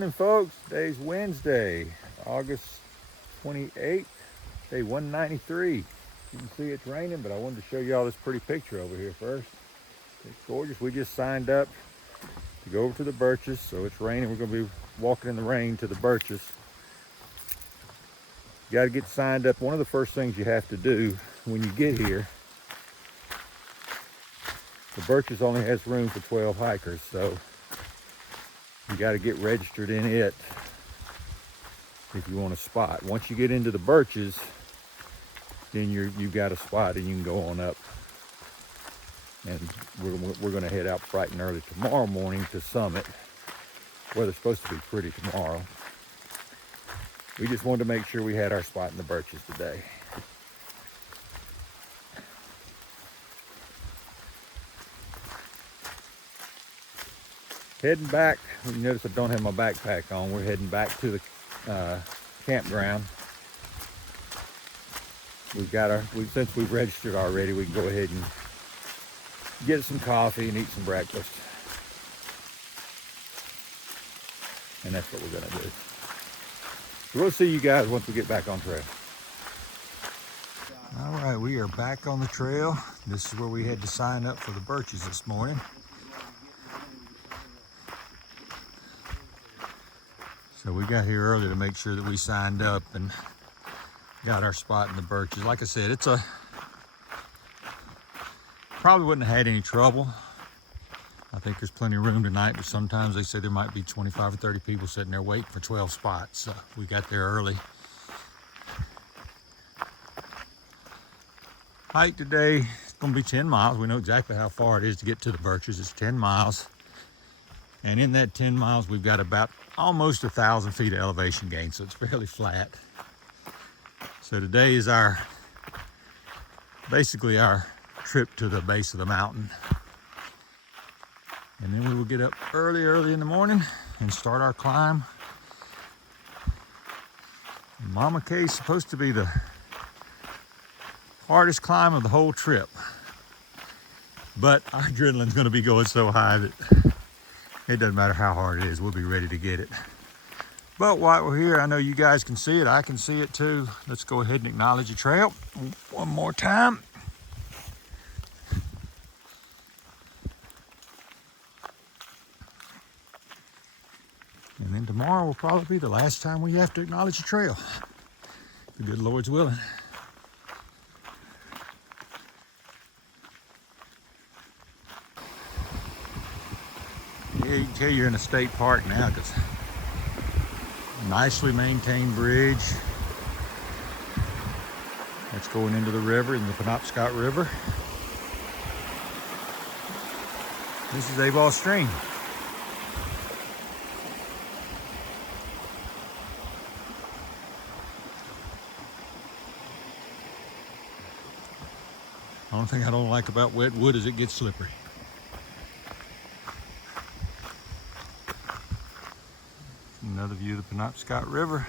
morning, folks. Today's Wednesday, August 28th, day 193. You can see it's raining, but I wanted to show you all this pretty picture over here first. It's gorgeous. We just signed up to go over to the Birches, so it's raining. We're going to be walking in the rain to the Birches. You got to get signed up. One of the first things you have to do when you get here, the Birches only has room for 12 hikers, so you got to get registered in it if you want a spot. Once you get into the Birches, then you've got a spot and you can go on up. And we're going to head out bright and early tomorrow morning to Summit. Weather's supposed to be pretty tomorrow. We just wanted to make sure we had our spot in the Birches today. Heading back, you notice I don't have my backpack on. We're heading back to the campground. Since we've registered already, we can go ahead and get some coffee and eat some breakfast. And that's what we're gonna do. So we'll see you guys once we get back on trail. All right, we are back on the trail. This is where we had to sign up for the Birches this morning. So we got here early to make sure that we signed up and got our spot in the Birches. Like I said, probably wouldn't have had any trouble. I think there's plenty of room tonight, but sometimes they say there might be 25 or 30 people sitting there waiting for 12 spots. So we got there early. Hike today is gonna be 10 miles. We know exactly how far it is to get to the Birches. It's 10 miles. And in that 10 miles, we've got about almost 1,000 feet of elevation gain, so it's fairly flat. So today is basically our trip to the base of the mountain. And then we will get up early in the morning and start our climb. And Mama K is supposed to be the hardest climb of the whole trip. But our adrenaline's gonna be going so high that it doesn't matter how hard it is, we'll be ready to get it. But while we're here, I know you guys can see it, I can see it too. Let's go ahead and acknowledge the trail one more time. And then tomorrow will probably be the last time we have to acknowledge the trail. If the good Lord's willing. Yeah, you can tell you're in a state park now because nicely maintained bridge. That's going into the river, in the Penobscot River. This is Aball Stream. The only thing I don't like about wet wood is it gets slippery. Another view of the Penobscot River.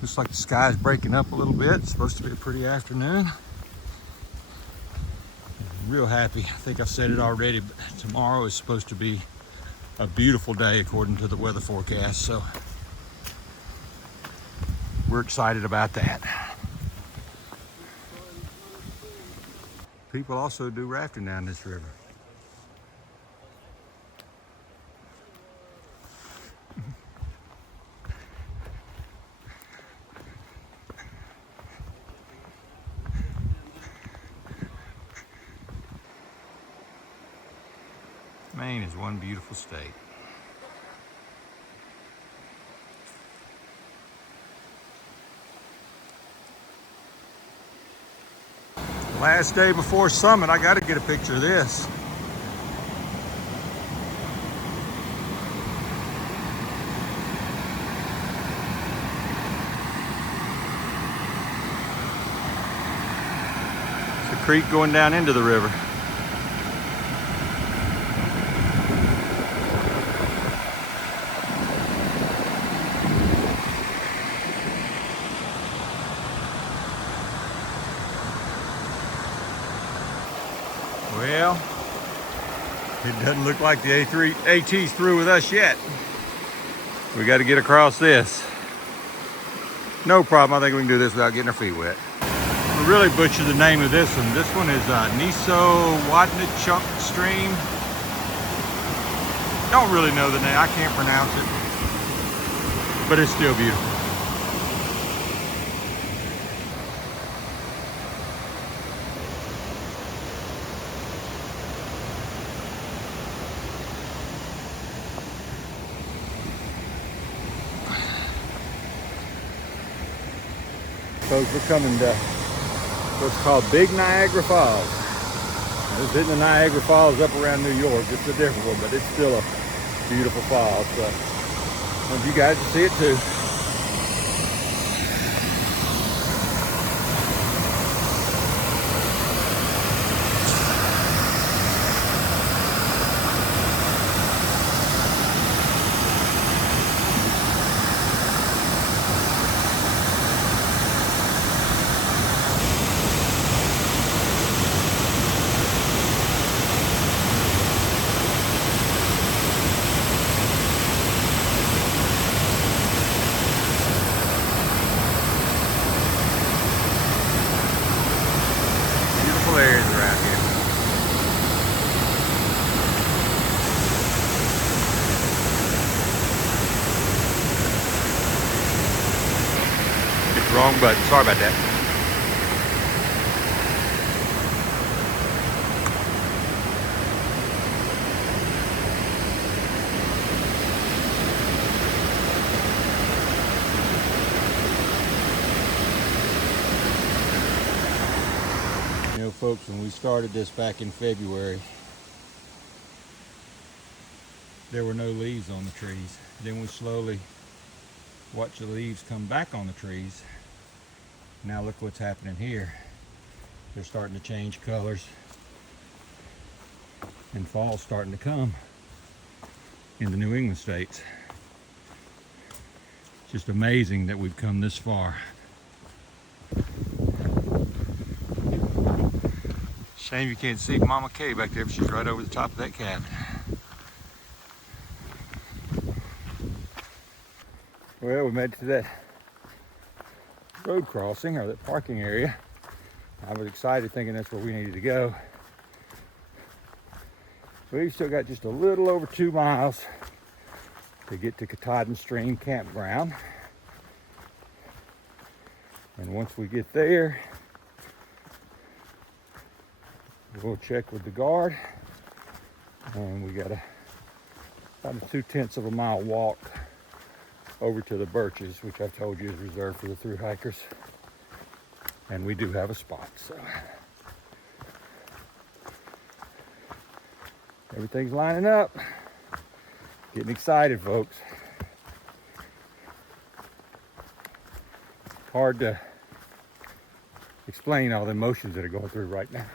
Looks like the sky is breaking up a little bit. It's supposed to be a pretty afternoon. I'm real happy. I think I've said it already, but tomorrow is supposed to be a beautiful day according to the weather forecast. So we're excited about that. People also do rafting down this river. Maine is one beautiful state. Last day before Summit, I got to get a picture of this. It's a creek going down into the river. Well, it Doesn't look like the AT's through with us yet. We got to get across this. No problem. I think we can do this without getting our feet wet. We really butchered the name of this one. This one is Niso Wadnichuk Stream. Don't really know the name. I can't pronounce it, but it's still beautiful. Folks, we're coming to what's called Big Niagara Falls. There's hitting the Niagara Falls up around New York. It's a different one, but it's still a beautiful fall. So I want you guys to see it too. Areas around here. Hit the wrong button. Sorry about that. You know, folks, when we started this back in February, there were no leaves on the trees. Then we slowly watched the leaves come back on the trees. Now look what's happening here. They're starting to change colors, and fall's starting to come in the New England states. It's just amazing that we've come this far. Shame you can't see Mama Kay back there, but she's right over the top of that cabin. Well, we made it to that road crossing, or that parking area. I was excited thinking that's where we needed to go. We've still got just a little over 2 miles to get to Katahdin Stream Campground. And once we get there, we'll check with the guard, and we got about a 2/10 of a mile walk over to the Birches, which I've told you is reserved for the thru hikers. And we do have a spot, so everything's lining up. Getting excited, folks. Hard to explain all the emotions that are going through right now.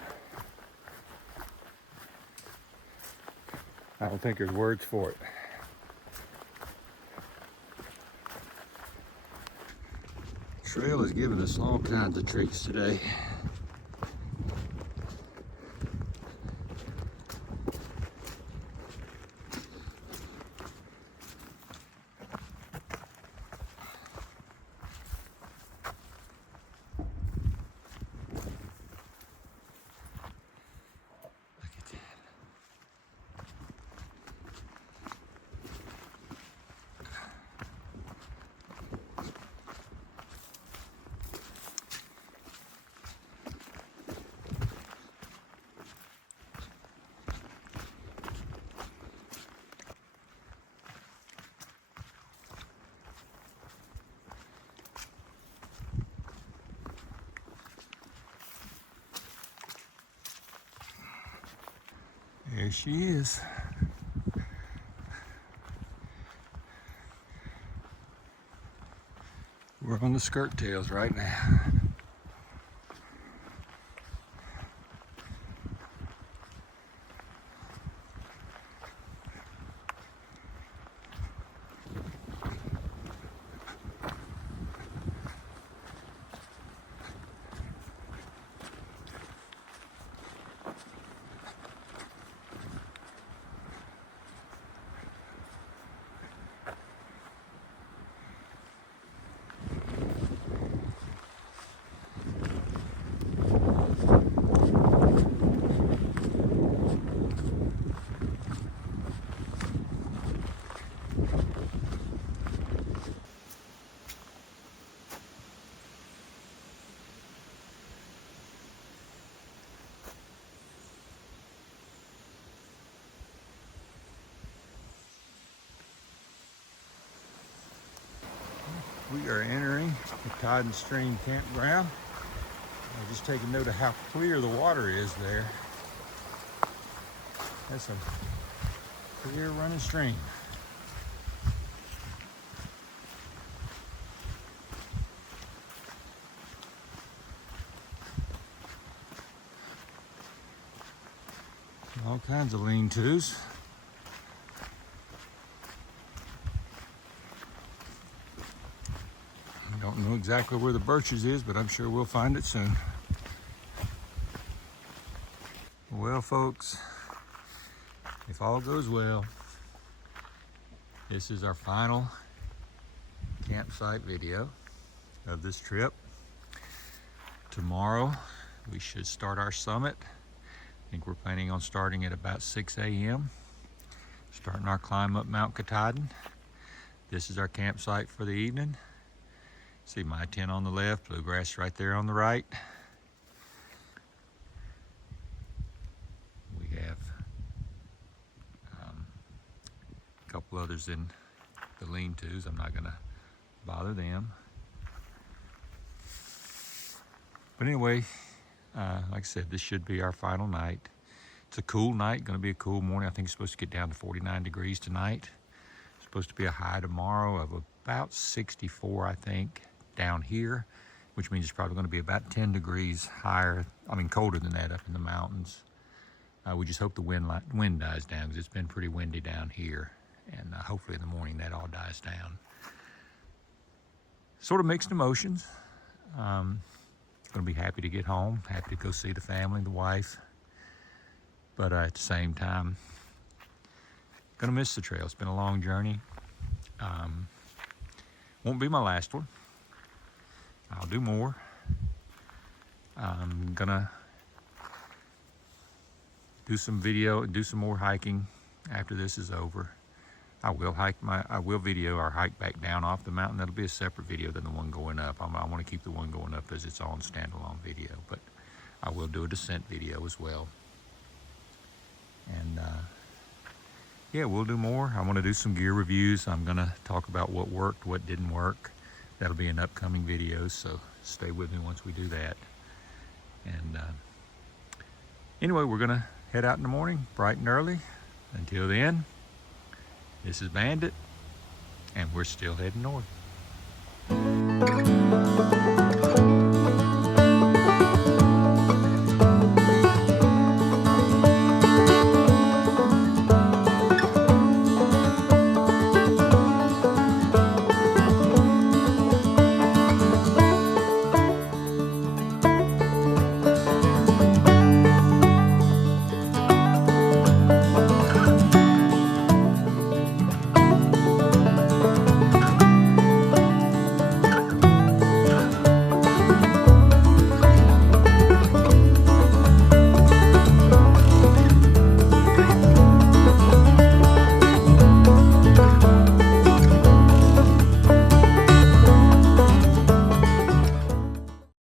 I don't think there's words for it. Trail has given us all kinds of treats today. There she is. We're on the skirt tails right now. We are entering the Cotton Stream campground. I just take a note of how clear the water is there. That's a clear running stream. All kinds of lean-tos. I don't know exactly where the birches is, but I'm sure we'll find it soon. Well, folks, if all goes well, this is our final campsite video of this trip. Tomorrow, we should start our summit. I think we're planning on starting at about 6 a.m. Starting our climb up Mount Katahdin. This is our campsite for the evening. See my tent on the left, bluegrass right there on the right. We have a couple others in the lean-tos. I'm not gonna bother them. But anyway, like I said, this should be our final night. It's a cool night, gonna be a cool morning. I think it's supposed to get down to 49 degrees tonight. It's supposed to be a high tomorrow of about 64, I think, down here, which means it's probably gonna be about 10 degrees higher, colder than that up in the mountains. We just hope the wind dies down, because it's been pretty windy down here. And hopefully in the morning that all dies down. Sort of mixed emotions. Gonna be happy to get home, happy to go see the family, the wife. But at the same time, gonna miss the trail. It's been a long journey. Won't be my last one. I'll do more. I'm gonna do some more hiking after this is over. I will video our hike back down off the mountain. That'll be a separate video than the one going up. I want to keep the one going up as its own standalone video, but I will do a descent video as well. And yeah, we'll do more. I want to do some gear reviews. I'm gonna talk about what worked, what didn't work. That'll be in upcoming videos, so stay with me once we do that. And anyway, we're gonna head out in the morning, bright and early. Until then, this is Bandit, and we're still heading north.